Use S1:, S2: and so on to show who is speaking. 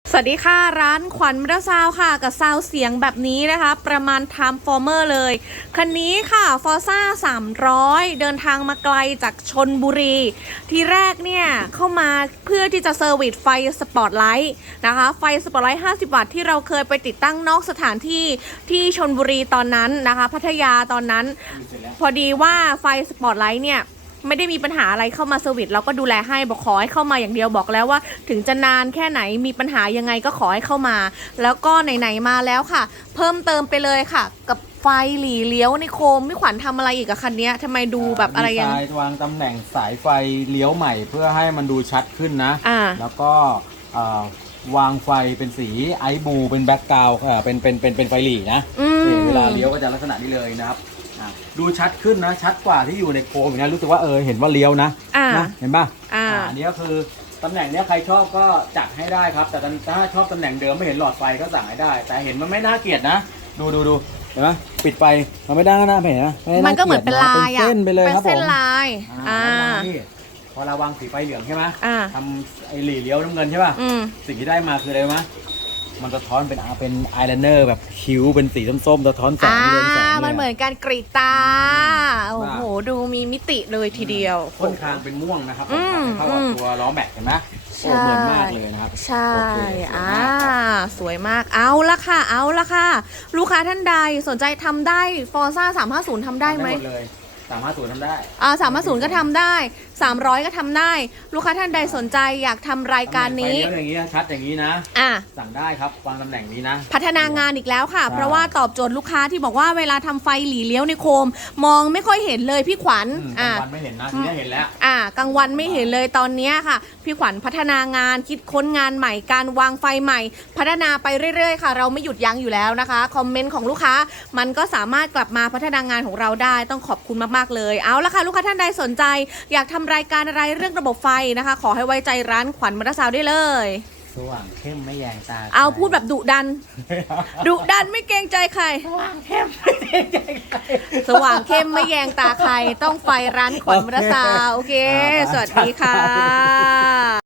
S1: สวัสดีค่ะร้านขวัญมอเตอร์ซาวค่ะกับซาวเสียงแบบนี้นะคะประมาณ Transformer เลยคันนี้ค่ะ Forza 300 เดินทางมาไกลจากชลบุรีทีแรกเนี่ยเข้ามาเพื่อที่จะเซอร์วิสไฟสปอตไลท์นะคะไฟสปอตไลท์50 วัตต์ที่เราเคยไปติดตั้งนอกสถานที่ที่ชลบุรีตอนนั้นนะคะพัทยาตอนนั้นพอดีว่าไฟสปอตไลท์เนี่ยไม่ได้มีปัญหาอะไรเข้ามาเซอร์วิสเราก็ดูแลให้บอกขอให้เข้ามาอย่างเดียวบอกแล้วว่าถึงจะนานแค่ไหนมีปัญหายังไงก็ขอให้เข้ามาแล้วก็ไหนๆมาแล้วค่ะเพิ่มเติมไปเลยค่ะกับไฟหลีเลี้ยวในโคมพี่ขวัญทำอะไรอีกกับคันนี้ทำไมดูแบบอะไรยัง
S2: วางตำแหน่งสายไฟเลี้ยวใหม่เพื่อให้มันดูชัดขึ้นนะแล้วก็วางไฟเป็นสีไอซ์บลูเป็นแบ็กกราวด์เป็นไฟหลีนะเวลาเลี้ยวก็จะลักษณะนี้เลยนะครับดูชัดขึ้นนะชัดกว่าที่อยู่ในโคมนะรู้สึกว่าเห็นว่าเลี้ยวนะเห็นป่ะอันนี้ก็คือตำแหน่งนี้ใครชอบก็จัดให้ได้ครับแต่ถ้าชอบตำแหน่งเดิมไม่เห็นหลอดไฟก็สั่งให้ได้แต่เห็นมันไม่น่าเกลียดนะดูเห็นไหมปิดไฟมันไม่ได้นะเห็นไหม
S1: มันก็เหมือนเป็นลาย
S2: อะเป็นเส้นไปเลยครับผม
S1: เป็นเส้นลาย
S2: พอเราวางสีไฟเหลืองใช่ไหมทำไอหลีเลี้ยวน้ำเงินใช่ป่ะสิ่งที่ได้มาคืออะไรไหมมันสะท้อนเป็นอายไลเนอร์แบบคิ้วเป็นสีส้มๆสะท้อนแสงเรืองแสง
S1: มันเหมือนการกรีดตาโอ้โหดูมีมิติเลยทีเดียว
S2: ค่อนข้างเป็นม่วงนะครับเข้ากับตัวล้อแม็กเห็นไหมโอ้เหมือนมากเลยนะครับ
S1: ใช่สวยมากเอาละค่ะลูกค้าท่านใดสนใจทำได้Forza 350ทำได้ไหม
S2: 350ทำได้
S1: 350ก็ทำได้300ก็ทำได้ลูกค้าท่านใดสนใจอยากทำรายการนี้
S2: อย่างนี้ชัดอย่างนี้นะสั่งได้ครับวางตำแหน่งนี้นะ
S1: พัฒนางานอีกแล้วค่ะเพราะว่าตอบโจทย์ลูกค้าที่บอกว่าเวลาทำไฟหลีเลี้ยวในโคมมองไม่ค่อยเห็นเลยพี่ขวัญ
S2: กลางวันไม่เห็นนะทีนี้เห็นแล้ว
S1: กลางวันไม่เห็นเลยตอนนี้ค่ะพี่ขวัญพัฒนางานคิดค้นงานใหม่การวางไฟใหม่พัฒนาไปเรื่อยๆค่ะเราไม่หยุดยั้งอยู่แล้วนะคะคอมเมนต์ของลูกค้ามันก็สามารถกลับมาพัฒนางานของเราได้ต้องขอบคุณมากๆเลยเอาละค่ะลูกค้าท่านใดสนใจอยากทำรายการอะไรเรื่องระบบไฟนะคะขอให้ไว้ใจร้านขวัญมอเตอร์ซาวด์ได้เลย
S2: สว่างเข้มไม่แยงตา
S1: เอาพูดแบบดุดันไม่เกรงใจใครสว่างเข้มไม่แยงตาใครต้องไฟร้านขวัญมอเตอร์ซาวด์โอเคสวัสดีค่ะ